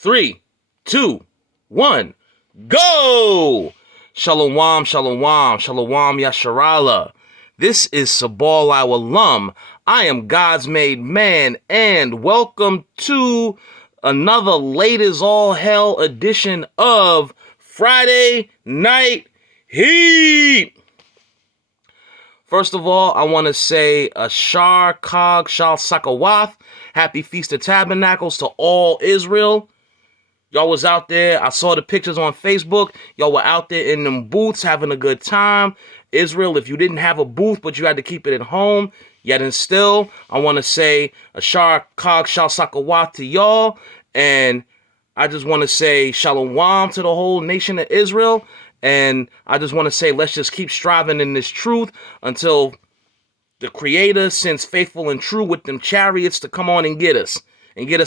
3, 2, 1, go! Shalom, shalom, shalom, yasharala. This is Sabal Alum. I am God's made man, and welcome to another late as all hell edition of Friday Night Heat. First of all, I want to say Ashar Kag Shal Sakawath. Happy Feast of Tabernacles to all Israel. Y'all was out there. I saw the pictures on Facebook. Y'all were out there in them booths having a good time. Israel, if you didn't have a booth, but you had to keep it at home, yet and still, I want to say Ashar Kag Shal Sakawath to y'all. And I just want to say Shalom to the whole nation of Israel. And I just want to say, let's just keep striving in this truth until the Creator sends faithful and true with them chariots to come on and get us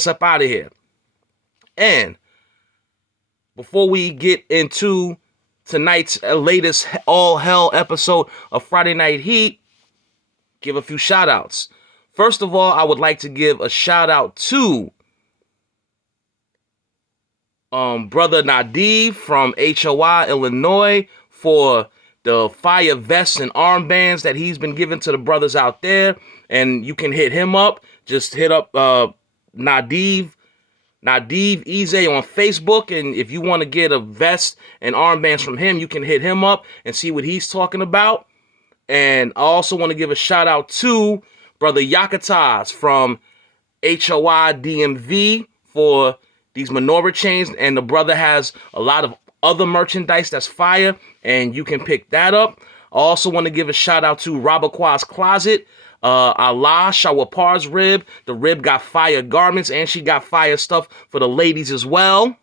up out of here. And before we get into tonight's latest all hell episode of Friday Night Heat, give a few shout outs. First of all, I would like to give a shout out to Brother Nadiv from HOI, Illinois, for the fire vests and armbands that he's been giving to the brothers out there. And you can hit him up. Just hit up Nadiv Eze on Facebook, and if you want to get a vest and armbands from him, you can hit him up and see what he's talking about. And I also want to give a shout out to Brother Yakataz from HOI DMV for these menorah chains, and the brother has a lot of other merchandise that's fire, and you can pick that up. I also want to give a shout out to Rabaqua's Closet, Allah Shawapar's Rib. The Rib got fire garments, and she got fire stuff for the ladies as well.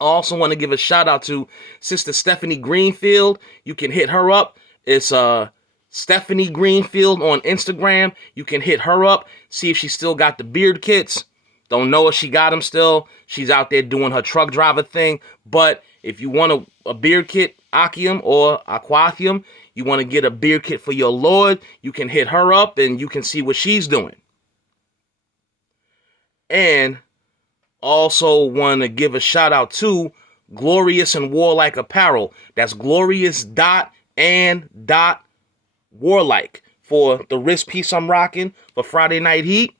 I also want to give a shout out to Sister Stephanie Greenfield. You can hit her up. It's Stephanie Greenfield on Instagram. You can hit her up, see if she still got the beard kits. Don't know if she got them still. She's out there doing her truck driver thing. But if you want a beard kit, Akium or Aquathium, you want to get a beard kit for your Lord, you can hit her up and you can see what she's doing. And also want to give a shout out to Glorious and Warlike Apparel. That's glorious.and.warlike for the wrist piece I'm rocking for Friday Night Heat.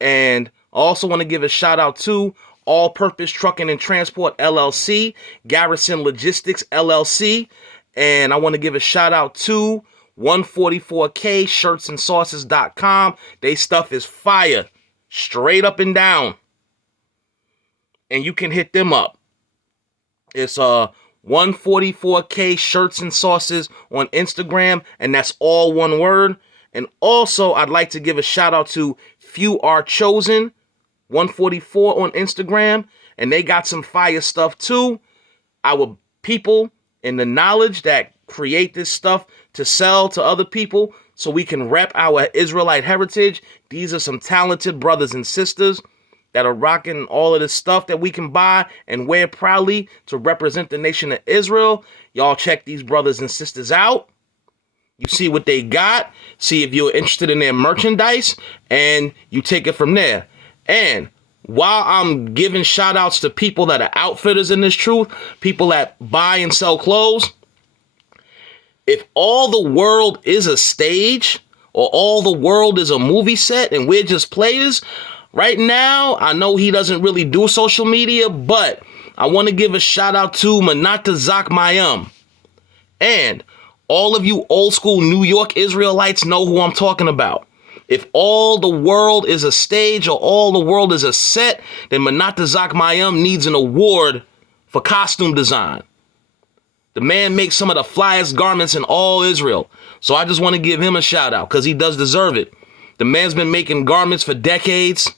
And also want to give a shout out to All Purpose Trucking and Transport LLC, Garrison Logistics LLC, and I want to give a shout out to 144K shirtsandsauces.com. They stuff is fire, straight up and down, and you can hit them up. It's 144K shirts and sauces on Instagram, and that's all one word. And also, I'd like to give a shout out to Few Are Chosen 144 on Instagram, and they got some fire stuff too. Our people in the knowledge that create this stuff to sell to other people so we can rep our Israelite heritage. These are some talented brothers and sisters that are rocking all of this stuff that we can buy and wear proudly to represent the nation of Israel. Y'all check these brothers and sisters out. You see what they got, see if you're interested in their merchandise, and you take it from there. And while I'm giving shout outs to people that are outfitters in this truth, people that buy and sell clothes, if all the world is a stage or all the world is a movie set and we're just players, right now, I know he doesn't really do social media, but I want to give a shout out to Manata Zak Mayam. And all of you old school New York Israelites know who I'm talking about. If all the world is a stage or all the world is a set, then Manata Zak Mayam needs an award for costume design. The man makes some of the flyest garments in all Israel. So I just want to give him a shout out because he does deserve it. The man's been making garments for decades.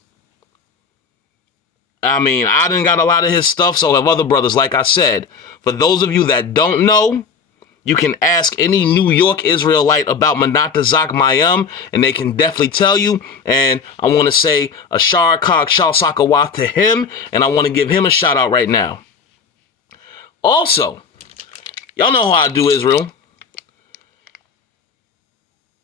I mean, I done got a lot of his stuff, so have other brothers, like I said. For those of you that don't know, you can ask any New York Israelite about Manata Zak Mayam, and they can definitely tell you. And I want to say a Shar Kag Shal Sakawath to him, and I want to give him a shout out right now. Also, y'all know how I do Israel.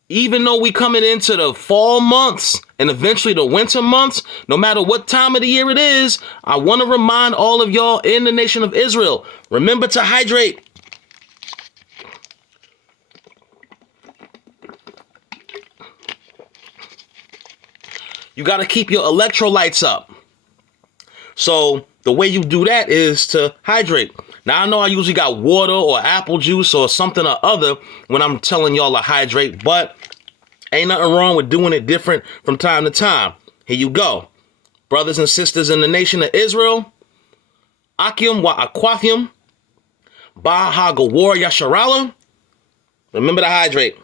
Even though we coming into the fall months and eventually the winter months, no matter what time of the year it is, I want to remind all of y'all in the nation of Israel, remember to hydrate. You got to keep your electrolytes up. So the way you do that is to hydrate. Now, I know I usually got water or apple juice or something or other when I'm telling y'all to hydrate, but ain't nothing wrong with doing it different from time to time. Here you go. Brothers and sisters in the nation of Israel, Akim wa Aquathium, Ba Ha Gawar Yasharala. Remember to hydrate.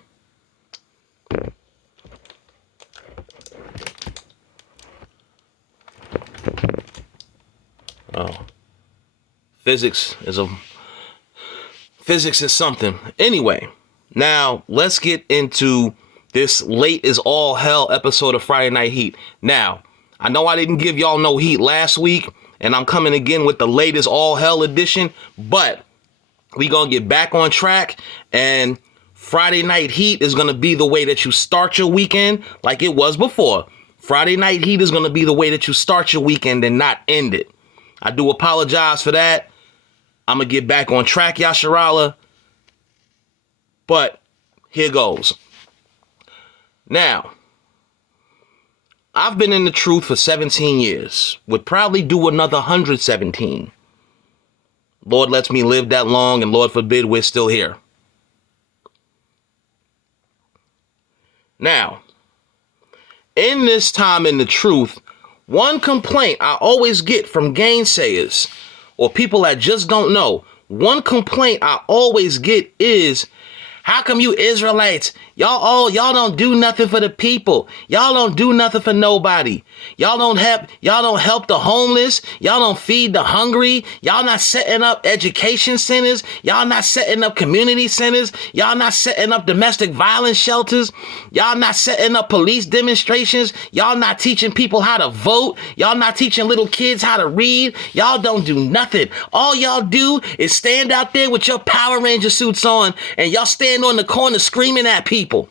Oh. Physics is something. Anyway, now let's get into this late as all hell episode of Friday Night Heat. Now, I know I didn't give y'all no heat last week, and I'm coming again with the latest all hell edition, but we gonna get back on track, and Friday Night Heat is gonna be the way that you start your weekend like it was before. Friday Night Heat is gonna be the way that you start your weekend and not end it. I do apologize for that. I'm going to get back on track, Yasharala. But here goes. Now, I've been in the truth for 17 years. Would probably do another 117. Lord lets me live that long, and Lord forbid we're still here. Now, in this time in the truth, one complaint I always get from gainsayers or people that just don't know, one complaint I always get is, how come you Israelites, y'all don't do nothing for the people? Y'all don't do nothing for nobody. Y'all don't help the homeless. Y'all don't feed the hungry. Y'all not setting up education centers. Y'all not setting up community centers. Y'all not setting up domestic violence shelters. Y'all not setting up police demonstrations. Y'all not teaching people how to vote. Y'all not teaching little kids how to read. Y'all don't do nothing. All y'all do is stand out there with your Power Ranger suits on, and y'all stand on the corner screaming at people.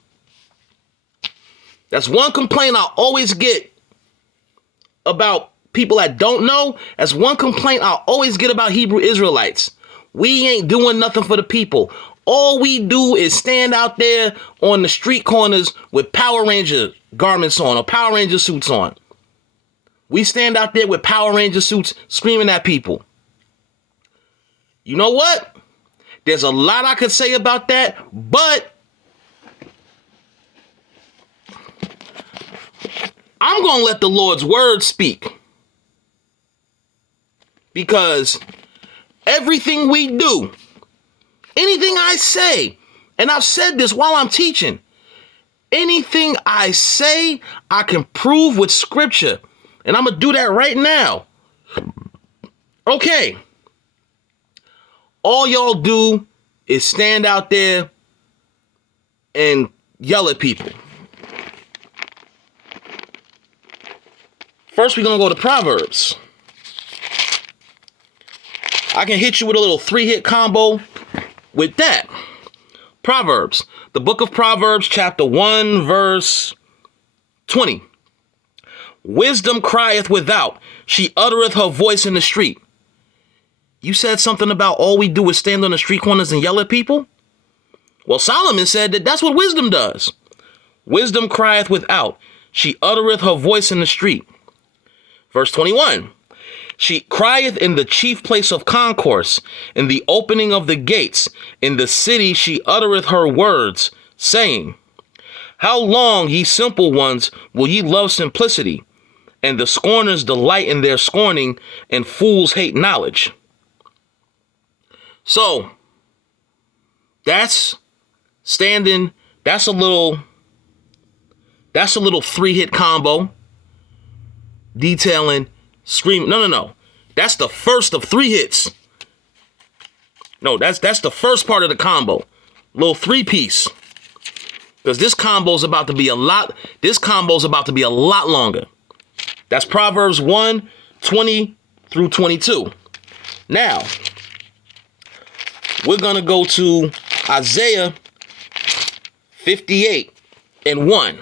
That's one complaint I always get about people that don't know. That's one complaint I always get about Hebrew Israelites. We ain't doing nothing for the people. All we do is stand out there on the street corners with Power Ranger garments on or Power Ranger suits on. We stand out there with Power Ranger suits screaming at people. You know what? There's a lot I could say about that, but I'm going to let the Lord's word speak. Because everything we do, anything I say, and I've said this while I'm teaching, anything I say, I can prove with scripture. And I'm going to do that right now. Okay. All y'all do is stand out there and yell at people. First, we're going to go to Proverbs. I can hit you with a little 3-hit combo with that. Proverbs, the book of Proverbs, chapter 1, verse 20. Wisdom crieth without, she uttereth her voice in the street. You said something about all we do is stand on the street corners and yell at people? Well, Solomon said that that's what wisdom does. Wisdom crieth without, she uttereth her voice in the street. Verse 21. She crieth in the chief place of concourse, in the opening of the gates. In the city she uttereth her words, saying, how long, ye simple ones, will ye love simplicity? And the scorners delight in their scorning, and fools hate knowledge. So, that's standing, that's a little 3-hit combo detailing scream. No. That's the first of 3 hits. No, that's the first part of the combo. Little 3-piece. Because this combo's about to be a lot longer. That's Proverbs 1, 20 through 22. Now, we're going to go to Isaiah 58. and 1.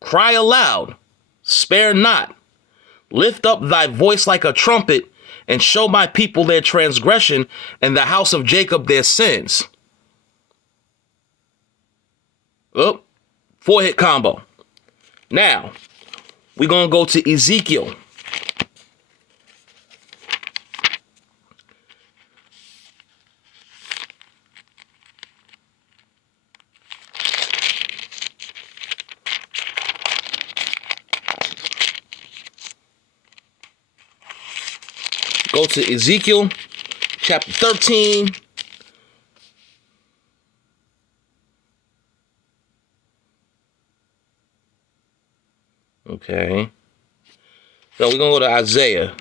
Cry aloud, spare not, lift up thy voice like a trumpet, and show my people their transgression, and the house of Jacob their sins. Oh, 4-hit combo. Now, we're going to go to Ezekiel. Go to Ezekiel chapter 13. Okay. So we're going to go to Isaiah.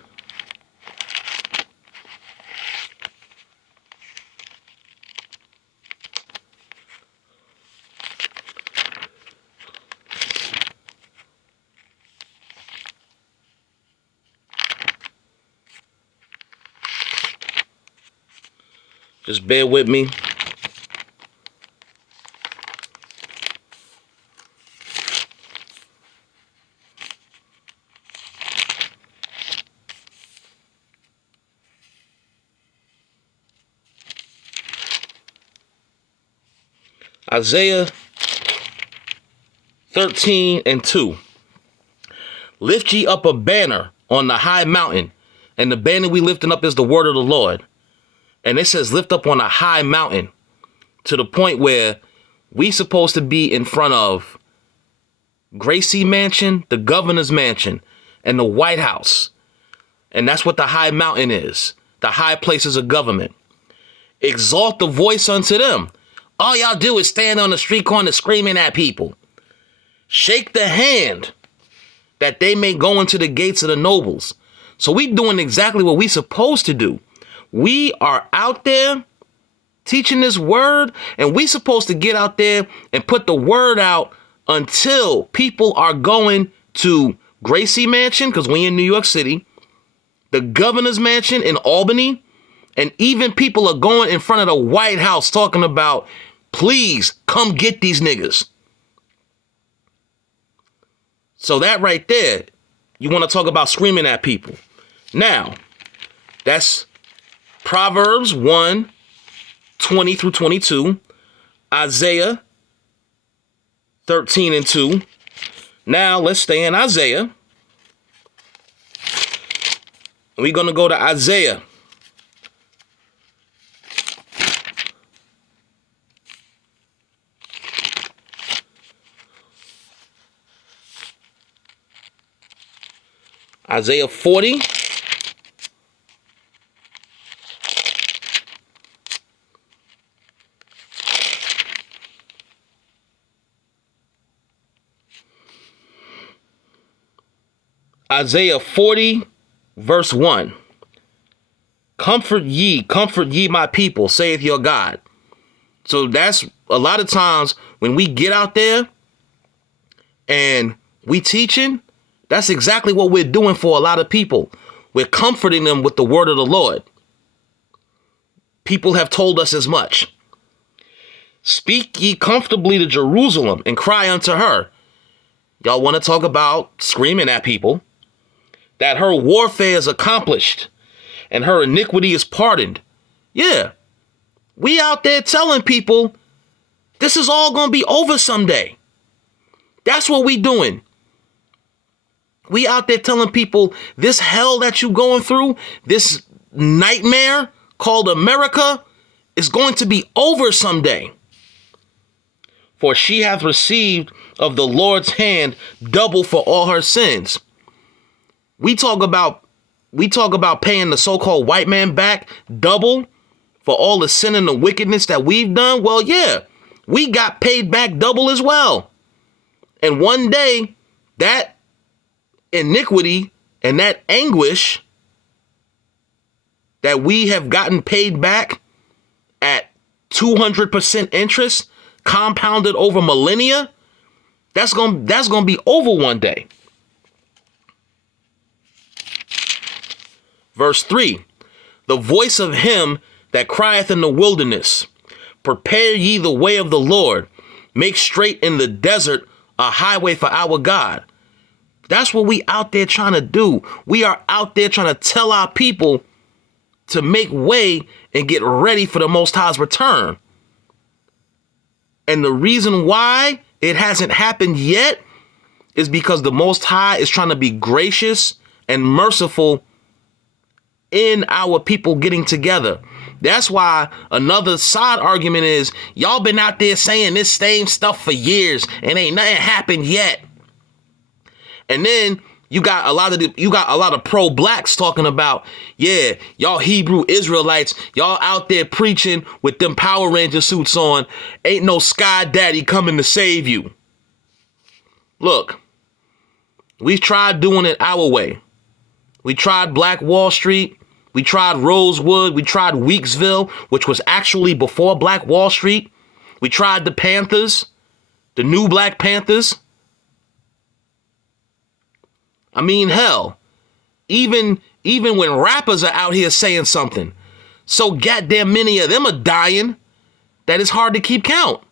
Just bear with me. Isaiah 13 and 2. Lift ye up a banner on the high mountain, and the banner we lifting up is the word of the Lord. And it says lift up on a high mountain, to the point where we supposed to be in front of Gracie Mansion, the governor's mansion, and the White House. And that's what the high mountain is. The high places of government. Exalt the voice unto them. All y'all do is stand on the street corner screaming at people. Shake the hand that they may go into the gates of the nobles. So we doing exactly what we supposed to do. We are out there teaching this word, and we supposed to get out there and put the word out until people are going to Gracie Mansion, because we in New York City, the governor's mansion in Albany, and even people are going in front of the White House talking about, please come get these niggas. So that right there, you want to talk about screaming at people. Now, that's Proverbs 1, 20 through 22, Isaiah 13 and 2. Now let's stay in Isaiah. We're going to go to Isaiah. Isaiah 40. Isaiah 40, verse 1. Comfort ye, my people, saith your God. So that's a lot of times when we get out there and we teaching, that's exactly what we're doing for a lot of people. We're comforting them with the word of the Lord. People have told us as much. Speak ye comfortably to Jerusalem and cry unto her. Y'all want to talk about screaming at people? That her warfare is accomplished and her iniquity is pardoned. Yeah, we out there telling people this is all going to be over someday. That's what we doing. We out there telling people this hell that you going through, this nightmare called America, is going to be over someday. For she hath received of the Lord's hand double for all her sins. We talk about paying the so-called white man back double for all the sin and the wickedness that we've done. Well, yeah, we got paid back double as well. And one day, that iniquity and that anguish that we have gotten paid back at 200% interest, compounded over millennia, that's gonna be over one day. Verse 3, the voice of him that crieth in the wilderness, prepare ye the way of the Lord, Make straight in the desert a highway for our God. That's what we out there trying to do. We are out there trying to tell our people to make way and get ready for the Most High's return. And the reason why it hasn't happened yet is because the Most High is trying to be gracious and merciful in our people getting together. That's why another side argument is y'all been out there saying this same stuff for years and ain't nothing happened yet. And then you got a lot of pro-blacks talking about, yeah, y'all Hebrew Israelites, y'all out there preaching with them Power Ranger suits on. Ain't no Sky Daddy coming to save you. Look, we tried doing it our way. We tried Black Wall Street. We tried Rosewood. We tried Weeksville, which was actually before Black Wall Street. We tried the Panthers, the new Black Panthers. I mean, hell, even when rappers are out here saying something, so goddamn many of them are dying that it's hard to keep count.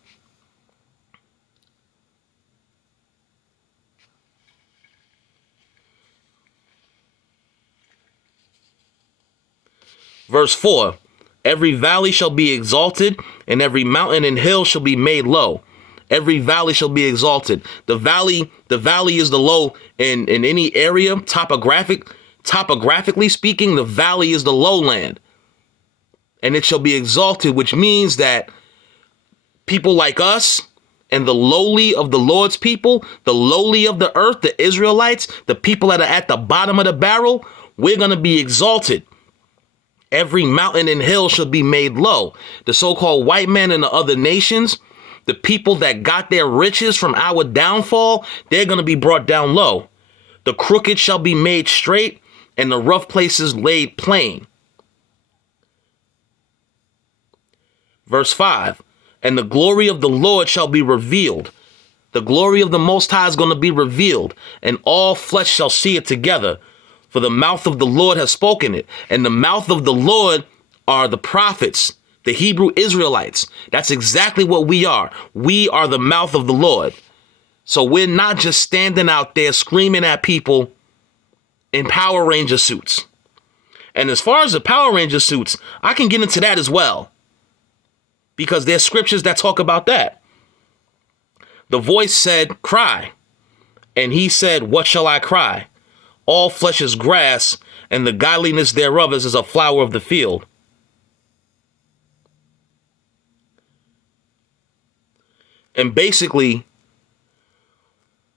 Verse 4, every valley shall be exalted, and every mountain and hill shall be made low. Every valley shall be exalted. The valley is the low in any area. Topographically speaking, the valley is the lowland. And it shall be exalted, which means that people like us and the lowly of the Lord's people, the lowly of the earth, the Israelites, the people that are at the bottom of the barrel, we're going to be exalted. Every mountain and hill shall be made low. The so-called white man and the other nations, the people that got their riches from our downfall, they're going to be brought down low. The crooked shall be made straight, and the rough places laid plain. Verse 5, and the glory of the Lord shall be revealed. The glory of the Most High is going to be revealed, and all flesh shall see it together. For the mouth of the Lord has spoken it. And the mouth of the Lord are the prophets, the Hebrew Israelites. That's exactly what we are. We are the mouth of the Lord. So we're not just standing out there screaming at people in Power Ranger suits. And as far as the Power Ranger suits, I can get into that as well, because there's scriptures that talk about that. The voice said, cry. And he said, what shall I cry? All flesh is grass, and the godliness thereof is as a flower of the field. And basically,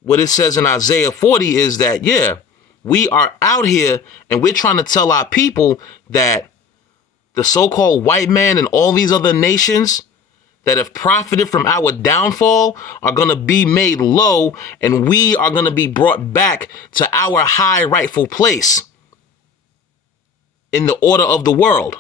what it says in Isaiah 40 is that, yeah, we are out here and we're trying to tell our people that the so-called white man and all these other nations that have profited from our downfall are going to be made low, and we are going to be brought back to our high rightful place in the order of the world.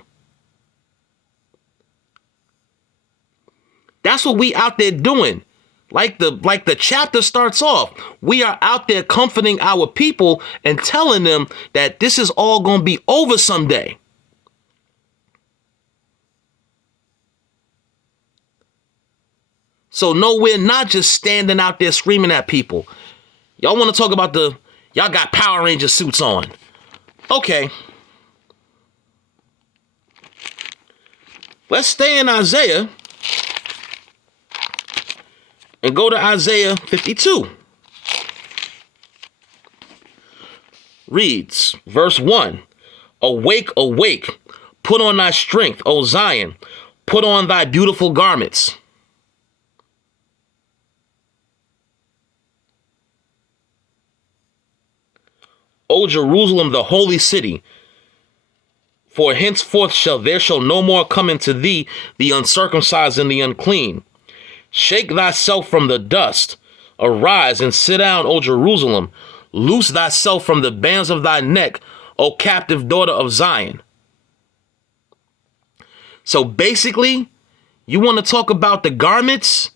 That's what we out there doing. Like the chapter starts off, we are out there comforting our people and telling them that this is all going to be over someday. So no, we're not just standing out there screaming at people. Y'all want to talk about y'all got Power Ranger suits on. Okay. Let's stay in Isaiah and go to Isaiah 52. Reads, verse 1. Awake, awake, put on thy strength, O Zion, put on thy beautiful garments. O Jerusalem, the holy city, for henceforth there shall no more come into thee the uncircumcised and the unclean. Shake thyself from the dust. Arise and sit down, O Jerusalem. Loose thyself from the bands of thy neck, O captive daughter of Zion. So basically, you want to talk about the garments?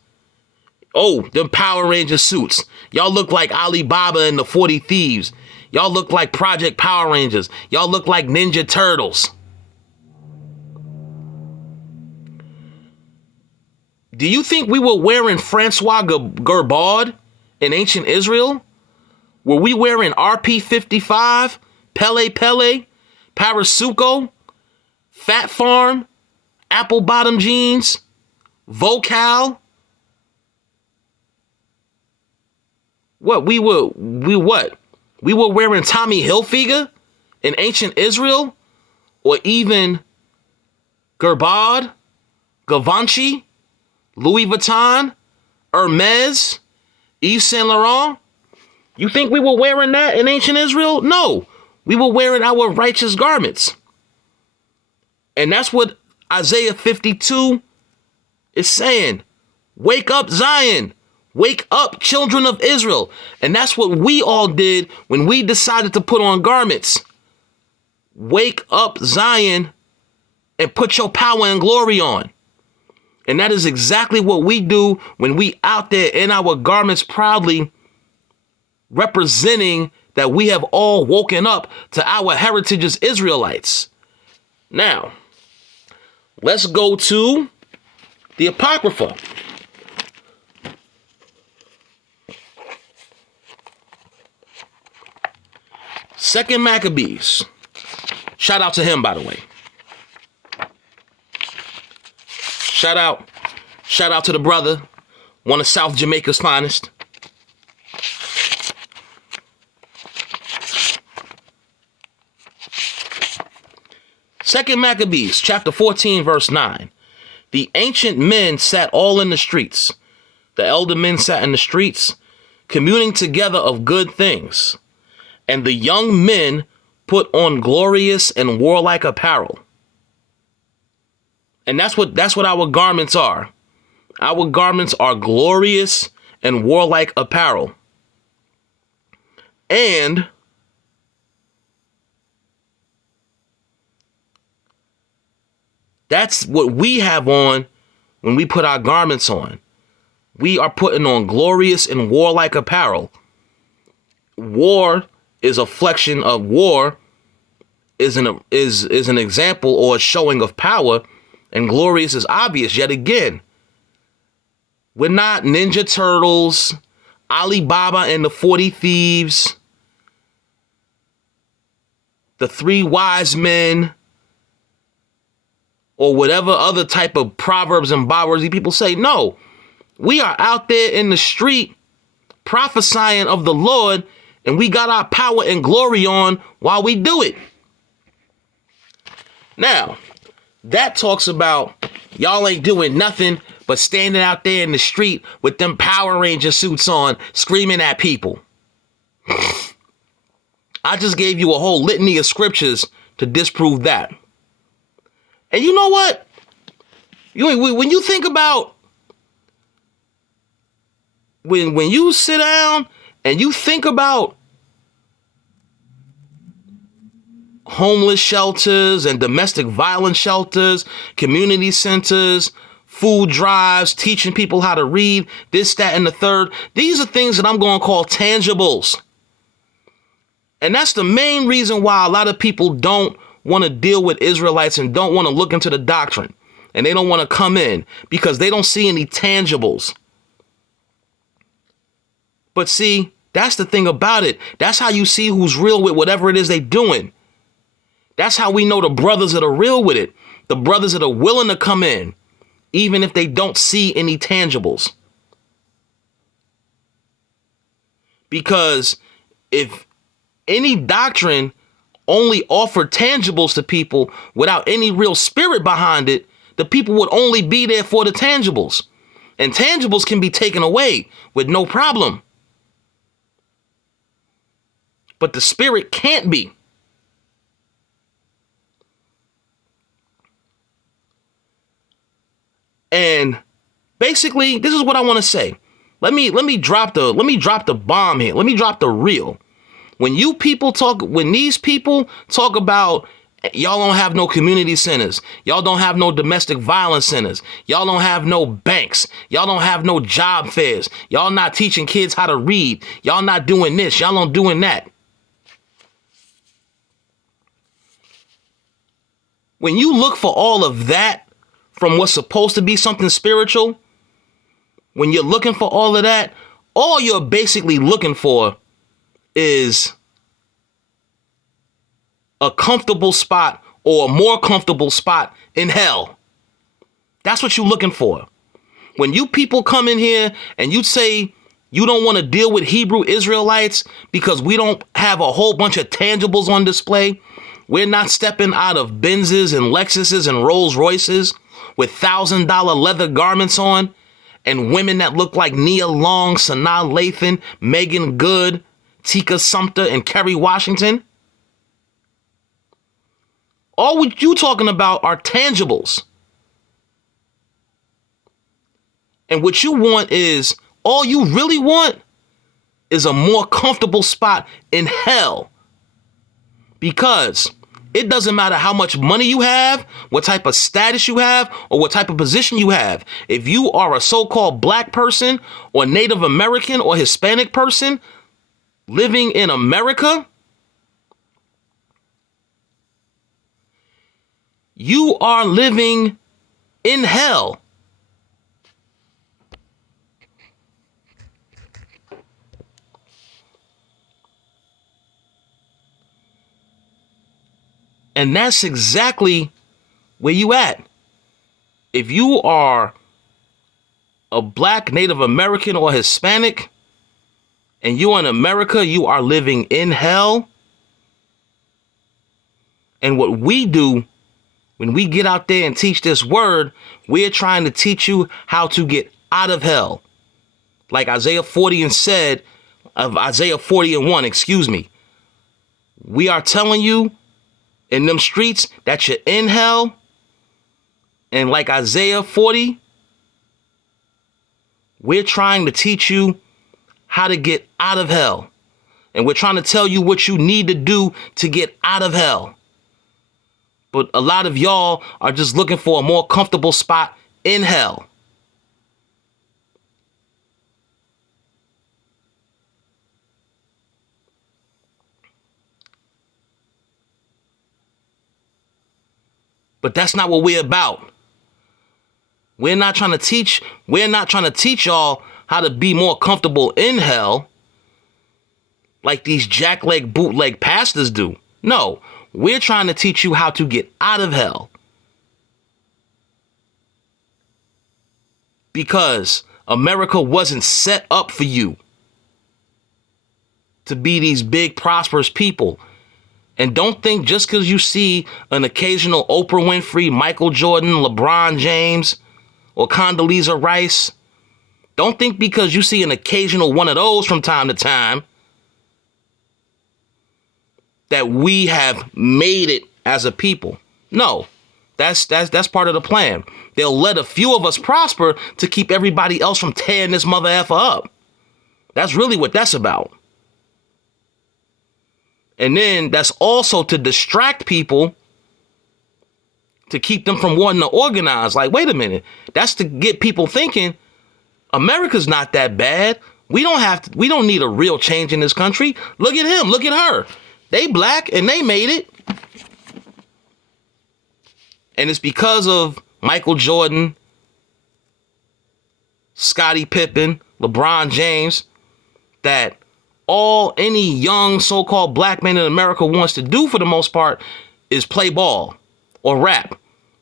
Oh, them Power Ranger suits. Y'all look like Alibaba and the 40 Thieves. Y'all look like Project Power Rangers. Y'all look like Ninja Turtles. Do you think we were wearing Francois Gerbard in ancient Israel? Were we wearing RP55, Pele Pele, Parasuco, Fat Farm, apple bottom jeans, Vocal? What? We were wearing Tommy Hilfiger in ancient Israel? Or even Gerbard, Givenchy, Louis Vuitton, Hermes, Yves Saint Laurent? You think we were wearing that in ancient Israel? No, we were wearing our righteous garments. And that's what Isaiah 52 is saying. Wake up, Zion. Wake up, children of Israel. And that's what we all did when we decided to put on garments. Wake up, Zion, and put your power and glory on. And that is exactly what we do when we out there in our garments proudly representing that we have all woken up to our heritage as Israelites. Now, let's go to the Apocrypha. Second Maccabees. Shout out to him, by the way. Shout out to the brother, one of South Jamaica's finest. Second Maccabees, chapter 14, verse 9. The ancient men sat all in the streets. The elder men sat in the streets, communing together of good things. And the young men put on glorious and warlike apparel. And that's what our garments are. Our garments are glorious and warlike apparel. And that's what we have on when we put our garments on. We are putting on glorious and warlike apparel. War is a flexion of war, is an example or a showing of power, and glorious is obvious yet again. We're not Ninja Turtles, Alibaba and the 40 Thieves, the Three Wise Men, or whatever other type of proverbs and bywords people say. No, we are out there in the street prophesying of the Lord, and we got our power and glory on while we do it. Now, that talks about y'all ain't doing nothing but standing out there in the street with them Power Ranger suits on, screaming at people. I just gave you a whole litany of scriptures to disprove that. And you know what? When you think about, when you sit down and you think about homeless shelters and domestic violence shelters, community centers, food drives, teaching people how to read, this, that, and the third. These are things that I'm going to call tangibles. And that's the main reason why a lot of people don't want to deal with Israelites and don't want to look into the doctrine. And they don't want to come in because they don't see any tangibles. But see, that's the thing about it. That's how you see who's real with whatever it is they're doing. That's how we know the brothers that are real with it. The brothers that are willing to come in, even if they don't see any tangibles. Because if any doctrine only offered tangibles to people without any real spirit behind it, the people would only be there for the tangibles. And tangibles can be taken away with no problem. But the spirit can't be. And basically, this is what I want to say. Let me drop the bomb here. Let me drop the real. When these people talk about y'all don't have no community centers, y'all don't have no domestic violence centers, y'all don't have no banks, y'all don't have no job fairs, y'all not teaching kids how to read, y'all not doing this, y'all not doing that. When you look for all of that from what's supposed to be something spiritual, When you're looking for all of that, all you're basically looking for is a comfortable spot or a more comfortable spot in hell. That's what you're looking for. When you people come in here and you say you don't want to deal with Hebrew Israelites because we don't have a whole bunch of tangibles on display, we're not stepping out of Benzes and Lexuses and Rolls Royces with $1,000 leather garments on and women that look like Nia Long, Sanaa Lathan, Megan Good, Tika Sumpter, and Kerry Washington. All what you talking about are tangibles. And what you want is, all you really want is a more comfortable spot in hell. Because it doesn't matter how much money you have, what type of status you have, or what type of position you have. If you are a so-called black person or Native American or Hispanic person living in America, you are living in hell. And that's exactly where you at. If you are a black, Native American, or Hispanic, and you're in America, you are living in hell. And what we do when we get out there and teach this word, we're trying to teach you how to get out of hell. Like Isaiah 40 and said, of Isaiah 40 and 1, excuse me. We are telling you in them streets that you're in hell. And like Isaiah 40, we're trying to teach you how to get out of hell. And we're trying to tell you what you need to do to get out of hell. But a lot of y'all are just looking for a more comfortable spot in hell. But that's not what we're about. We're not trying to teach y'all how to be more comfortable in hell like these jackleg bootleg pastors do. No, we're trying to teach you how to get out of hell. Because America wasn't set up for you to be these big, prosperous people. And don't think just because you see an occasional Oprah Winfrey, Michael Jordan, LeBron James, or Condoleezza Rice, don't think because you see an occasional one of those from time to time that we have made it as a people. No, that's part of the plan. They'll let a few of us prosper to keep everybody else from tearing this mother effer up. That's really what that's about. And then that's also to distract people, to keep them from wanting to organize. Like, wait a minute. That's to get people thinking America's not that bad. We don't need a real change in this country. Look at him. Look at her. They black and they made it. And it's because of Michael Jordan, Scottie Pippen, LeBron James, that any young so-called black man in America wants to do for the most part is play ball or rap.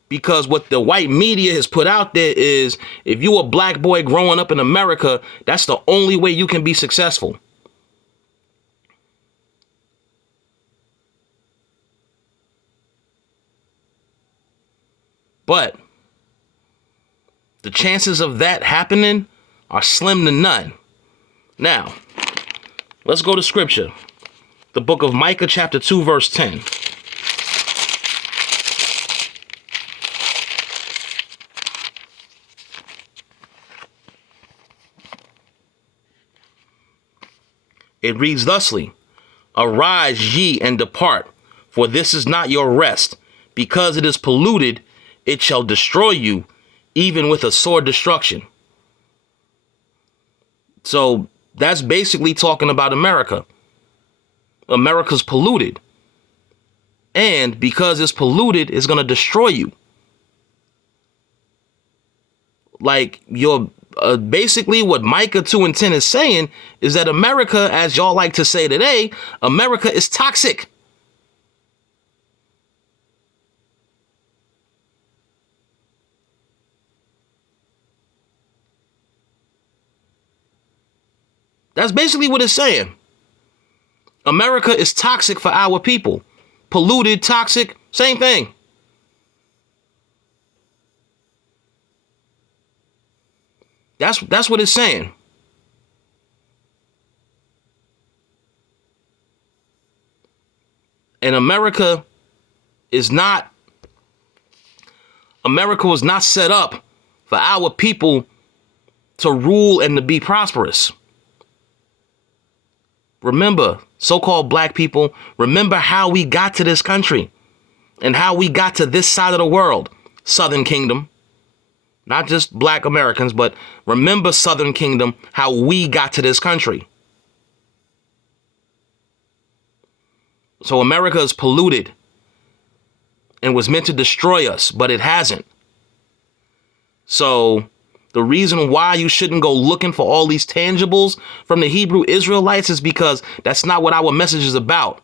Because what the white media has put out there is, if you a black boy growing up in America, that's the only way you can be successful. But the chances of that happening are slim to none. Now, let's go to scripture. The book of Micah chapter 2 verse 10. It reads thusly, "Arise ye and depart, for this is not your rest. Because it is polluted, it shall destroy you, even with a sore destruction." So that's basically talking about America. America's polluted. And because it's polluted, it's going to destroy you. Like your Basically what Micah 2:10 is saying is that America, as y'all like to say today, America is toxic. That's basically what it's saying. America is toxic for our people. Polluted, toxic, same thing. That's what it's saying. And America was not set up for our people to rule and to be prosperous. Remember, so-called black people, remember how we got to this country and how we got to this side of the world, Southern Kingdom. Not just black Americans, but remember Southern Kingdom, how we got to this country. So America is polluted and was meant to destroy us, but it hasn't. So the reason why you shouldn't go looking for all these tangibles from the Hebrew Israelites is because that's not what our message is about.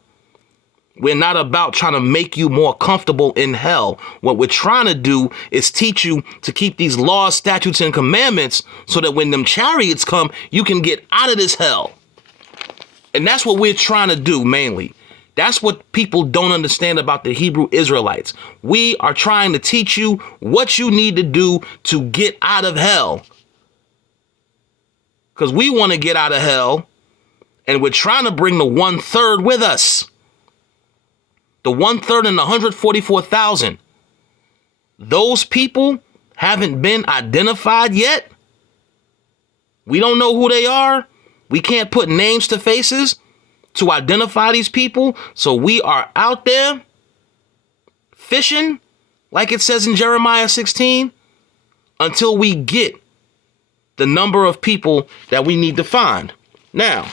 We're not about trying to make you more comfortable in hell. What we're trying to do is teach you to keep these laws, statutes, and commandments so that when them chariots come, you can get out of this hell. And that's what we're trying to do mainly. That's what people don't understand about the Hebrew Israelites. We are trying to teach you what you need to do to get out of hell. Because we want to get out of hell, and we're trying to bring the 1/3 with us. The 1/3 and the 144,000. Those people haven't been identified yet. We don't know who they are. We can't put names to faces to identify these people. So we are out there fishing, like it says in Jeremiah 16, until we get the number of people that we need to find. Now,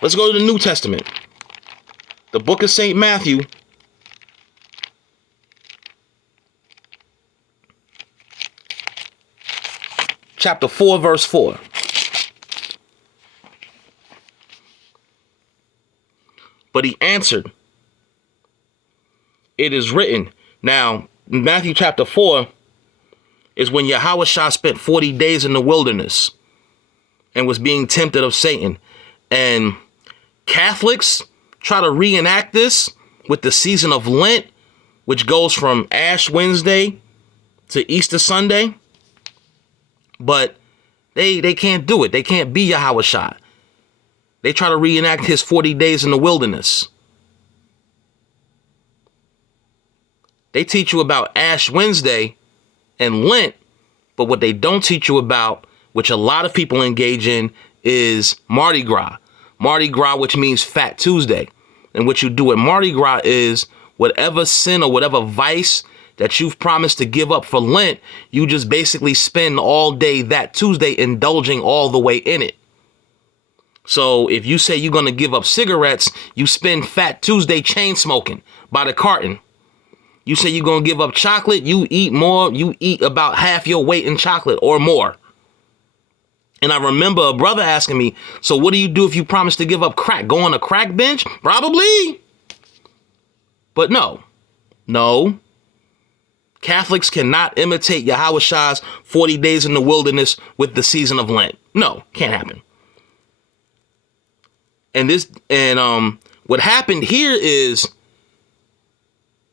let's go to the New Testament. The book of St. Matthew, chapter 4, verse 4. But he answered, it is written. Now, Matthew chapter 4 is when Yahushua spent 40 days in the wilderness and was being tempted of Satan. And Catholics try to reenact this with the season of Lent, which goes from Ash Wednesday to Easter Sunday. But they can't do it. They can't be Yahushua. They try to reenact his 40 days in the wilderness. They teach you about Ash Wednesday and Lent, but what they don't teach you about, which a lot of people engage in, is Mardi Gras. Mardi Gras, which means Fat Tuesday. And what you do at Mardi Gras is whatever sin or whatever vice that you've promised to give up for Lent, you just basically spend all day that Tuesday indulging all the way in it. So if you say you're going to give up cigarettes, you spend Fat Tuesday chain smoking by the carton. You say you're going to give up chocolate, you eat more, you eat about half your weight in chocolate or more. And I remember a brother asking me, so what do you do if you promise to give up crack? Go on a crack bench? Probably. But no. Catholics cannot imitate Yahushua's 40 days in the wilderness with the season of Lent. No, can't happen. And what happened here is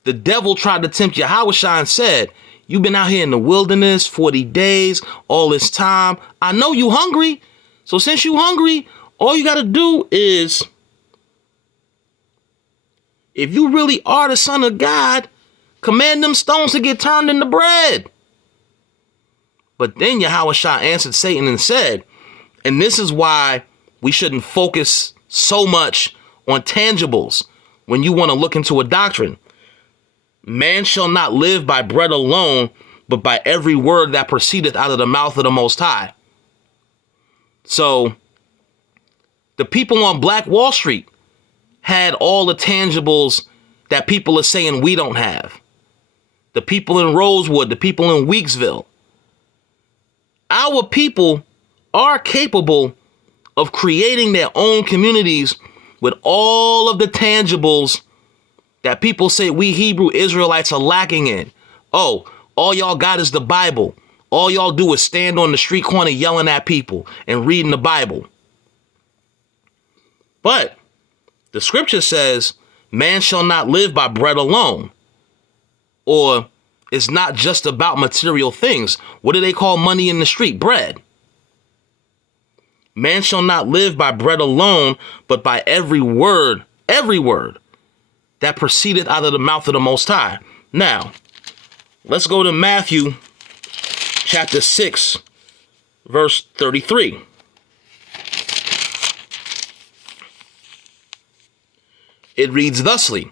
the devil tried to tempt Yahushua and said, you've been out here in the wilderness 40 days, all this time. I know you hungry. So since you hungry, all you got to do is, if you really are the Son of God, command them stones to get turned into bread. But then Yahushua answered Satan and said, and this is why we shouldn't focus so much on tangibles when you want to look into a doctrine. Man shall not live by bread alone, but by every word that proceedeth out of the mouth of the Most High. So the people on Black Wall Street had all the tangibles that people are saying we don't have. The people in Rosewood, the people in Weeksville, Our people are capable of creating their own communities with all of the tangibles that people say we Hebrew Israelites are lacking in. Oh, all y'all got is the Bible. All y'all do is stand on the street corner yelling at people and reading the Bible. But the scripture says, man shall not live by bread alone. Or it's not just about material things. What do they call money in the street? Bread. Man shall not live by bread alone, but by every word that proceedeth out of the mouth of the Most High. Now, let's go to Matthew chapter 6, verse 33. It reads thusly,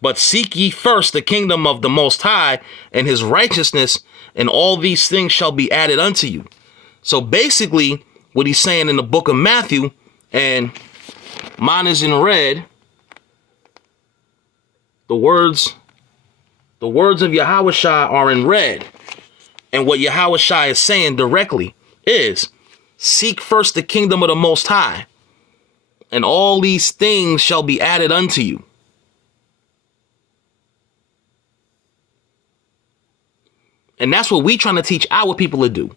but seek ye first the kingdom of the Most High and his righteousness, and all these things shall be added unto you. So basically, what he's saying in the book of Matthew, and mine is in red, the words of Yahushua are in red. And what Yahushua is saying directly is, seek first the kingdom of the Most High, and all these things shall be added unto you. And that's what we trying to teach our people to do.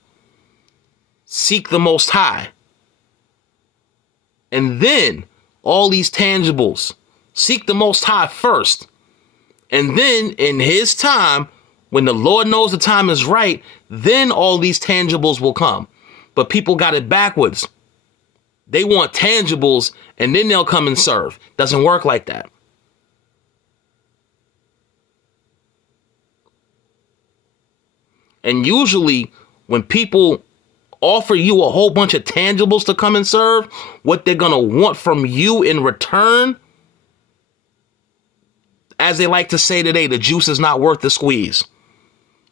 Seek the Most High. And then all these tangibles. Seek the Most High first. And then in his time, when the Lord knows the time is right, then all these tangibles will come. But people got it backwards. They want tangibles and then they'll come and serve. Doesn't work like that. And usually when people offer you a whole bunch of tangibles to come and serve, what they're going to want from you in return, as they like to say today, the juice is not worth the squeeze.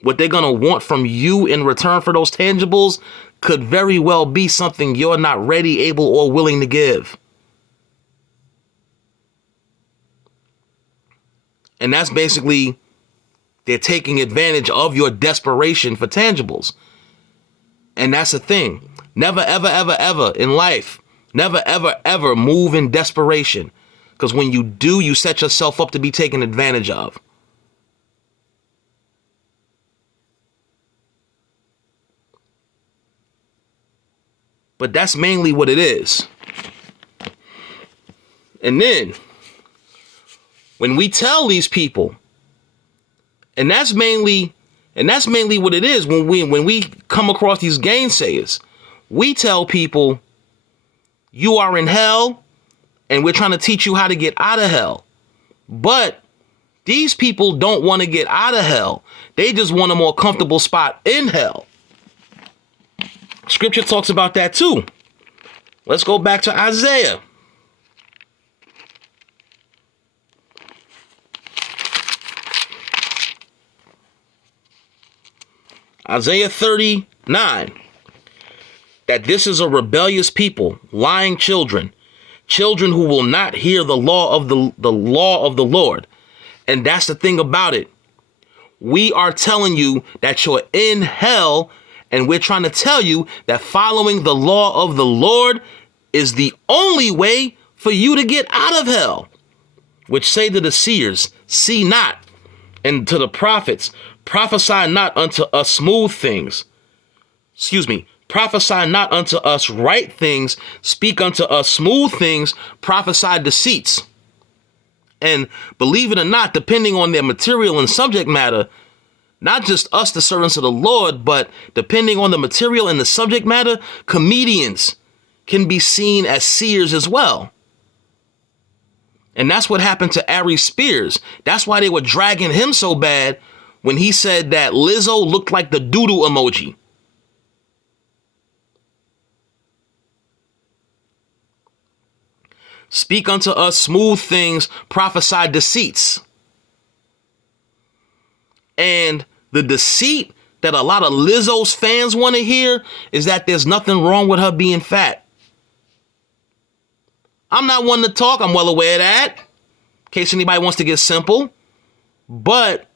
What they're going to want from you in return for those tangibles could very well be something you're not ready, able, or willing to give. And that's basically, they're taking advantage of your desperation for tangibles. And that's the thing. Never, ever, ever, ever in life, never, ever, ever move in desperation. Because when you do, you set yourself up to be taken advantage of. But that's mainly what it is. And then, when we tell these people, and that's mainly what it is when we come across these gainsayers, we tell people, you are in hell, and we're trying to teach you how to get out of hell. But these people don't want to get out of hell. They just want a more comfortable spot in hell. Scripture talks about that too. Let's go back to Isaiah. Isaiah 39. That this is a rebellious people, lying children who will not hear the law of the law of the Lord. And that's the thing about it. We are telling you that you're in hell, and we're trying to tell you that following the law of the Lord is the only way for you to get out of hell. Which say to the seers, see not, and to the prophets, prophesy not unto us smooth things. Prophesy not unto us right things, speak unto us smooth things, prophesy deceits. And believe it or not, depending on their material and subject matter, not just us, the servants of the Lord, but depending on the material and the subject matter, comedians can be seen as seers as well. And that's what happened to Ari Spears. That's why they were dragging him so bad when he said that Lizzo looked like the doodle emoji. Speak unto us smooth things, prophesy deceits. And the deceit that a lot of Lizzo's fans want to hear is that there's nothing wrong with her being fat. I'm not one to talk. I'm well aware of that, in case anybody wants to get simple. But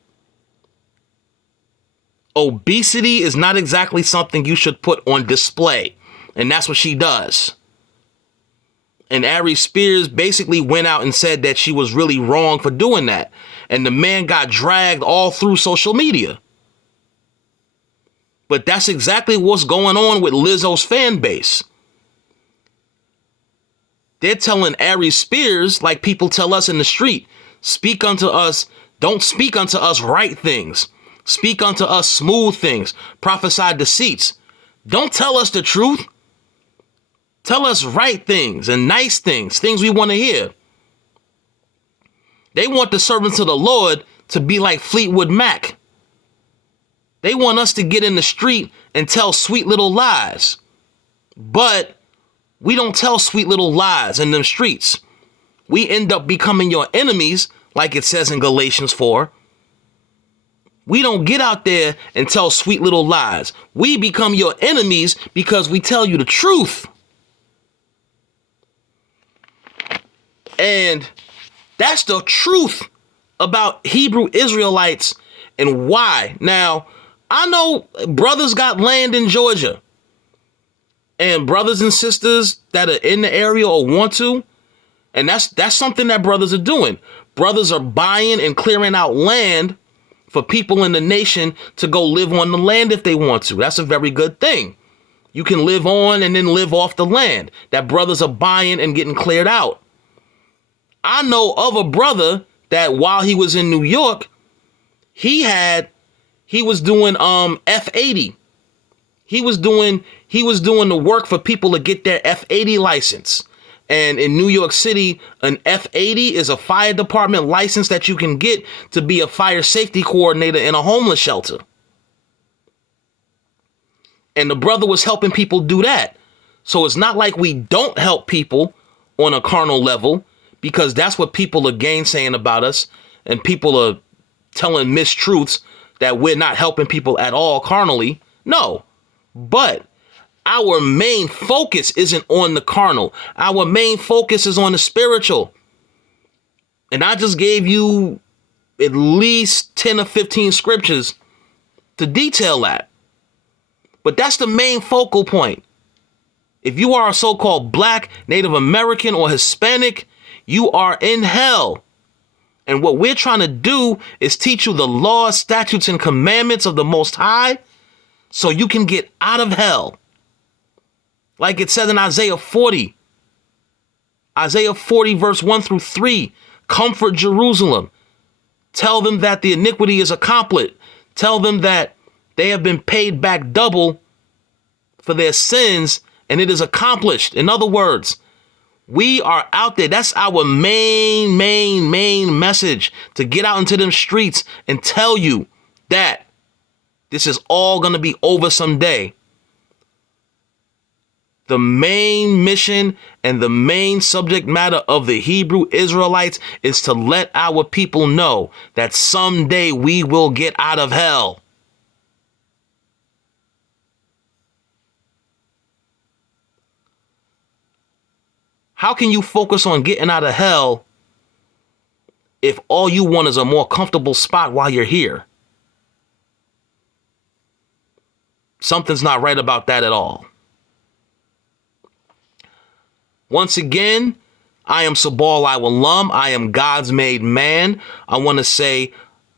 Obesity is not exactly something you should put on display. And that's what she does. And Ari Spears basically went out and said that she was really wrong for doing that. And the man got dragged all through social media. But that's exactly what's going on with Lizzo's fan base. They're telling Ari Spears, like people tell us in the street, speak unto us, don't speak unto us right things. Speak unto us smooth things. Prophesy deceits. Don't tell us the truth. Tell us right things and nice things, things we want to hear. They want the servants of the Lord to be like Fleetwood Mac. They want us to get in the street and tell sweet little lies. But we don't tell sweet little lies in them streets. We end up becoming your enemies, like it says in Galatians 4. We don't get out there and tell sweet little lies. We become your enemies because we tell you the truth. And that's the truth about Hebrew Israelites and why. Now, I know brothers got land in Georgia. And brothers and sisters that are in the area or want to. And that's something that brothers are doing. Brothers are buying and clearing out land for people in the nation to go live on the land if they want to. That's a very good thing. You can live on and then live off the land that brothers are buying and getting cleared out. I know of a brother that while he was in New York, he was doing F80. He was doing the work for people to get their F80 license. And in New York City, an F80 is a fire department license that you can get to be a fire safety coordinator in a homeless shelter. And the brother was helping people do that. So it's not like we don't help people on a carnal level, because that's what people are gainsaying about us. And people are telling mistruths that we're not helping people at all carnally. No, but our main focus isn't on the carnal. Our main focus is on the spiritual. And I just gave you at least 10 or 15 scriptures to detail that. But that's the main focal point. If you are a so-called Black, Native American, or Hispanic, you are in hell. And what we're trying to do is teach you the laws, statutes, and commandments of the Most High so you can get out of hell. Like it says in Isaiah 40. Isaiah 40 verse 1 through 3. Comfort Jerusalem. Tell them that the iniquity is accomplished. Tell them that they have been paid back double for their sins and it is accomplished. In other words, we are out there. That's our main message, to get out into them streets and tell you that this is all going to be over someday. The main mission and the main subject matter of the Hebrew Israelites is to let our people know that someday we will get out of hell. How can you focus on getting out of hell if all you want is a more comfortable spot while you're here? Something's not right about that at all. Once again, I am Sabal Iwalam. I am God's made man. I want to say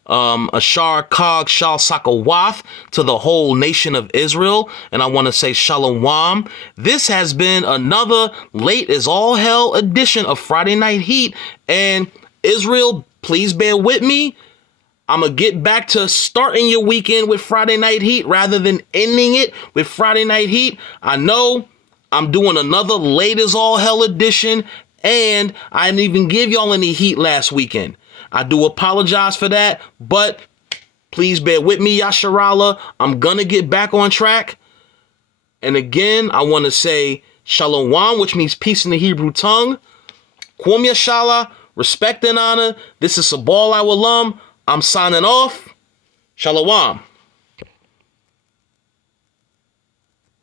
Ashar Kag Shal Sakawath to the whole nation of Israel. And I want to say Shalom. This has been another late as all hell edition of Friday Night Heat. And Israel, please bear with me. I'm going to get back to starting your weekend with Friday Night Heat rather than ending it with Friday Night Heat. I know I'm doing another late as all hell edition, and I didn't even give y'all any heat last weekend. I do apologize for that, but please bear with me, Yasharala. I'm going to get back on track. And again, I want to say Shalom, which means peace in the Hebrew tongue. Kwum Yashala, respect and honor. This is Sabal Iwalam. I'm signing off. Shalom.